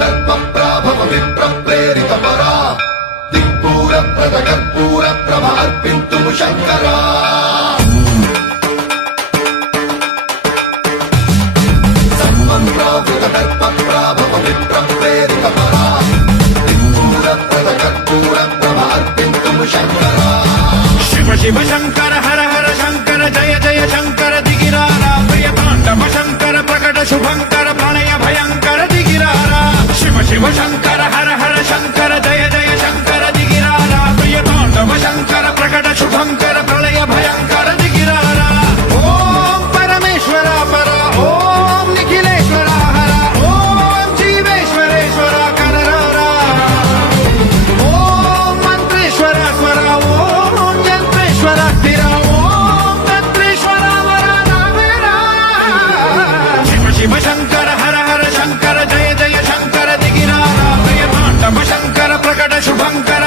దర్పప్రాభవ విప్రప్రేరిత పరా దిక్పూర ప్రద కర్పూర ప్రభ అర్పింతుము శంకరా సన్మంత్రావృత దర్పప్రాభవ విప్రప్రేరిత పరా దిక్పూర ప్రద కర్పూర ప్రభ అర్పింతుము శంకరా శివ శివ శంకర హర హర శంకర జయ జయ శంకర దిగిరారా ప్రియ తాండవ శంకర ప్రకట శుభంకర ప్రణయ భయంకర దిగిరారా శివ శివ శంకర హర హర శంకర జయ జయ శంకర దిగిరారా ప్రియ తాండవ శంకర ప్రకట శుభంకర ప్రళయ భయంకర దిగిరారా ఓం పరమేశ్వర పర ఓం నిఖిలేశ్వర హర ఓం జీవేశ్వరేశ్వర కరరారా ఓం మంత్రేశ్వర స్వర ఓం యంత్రేశ్వర స్థిర ఓం తంత్రేశ్వర వర నావేరా శివ శివ శంకర హర హర శంకర జయ జయ శంకర దిగిరారా ప్రియ తాండవ శంకర ప్రకట శుభంకర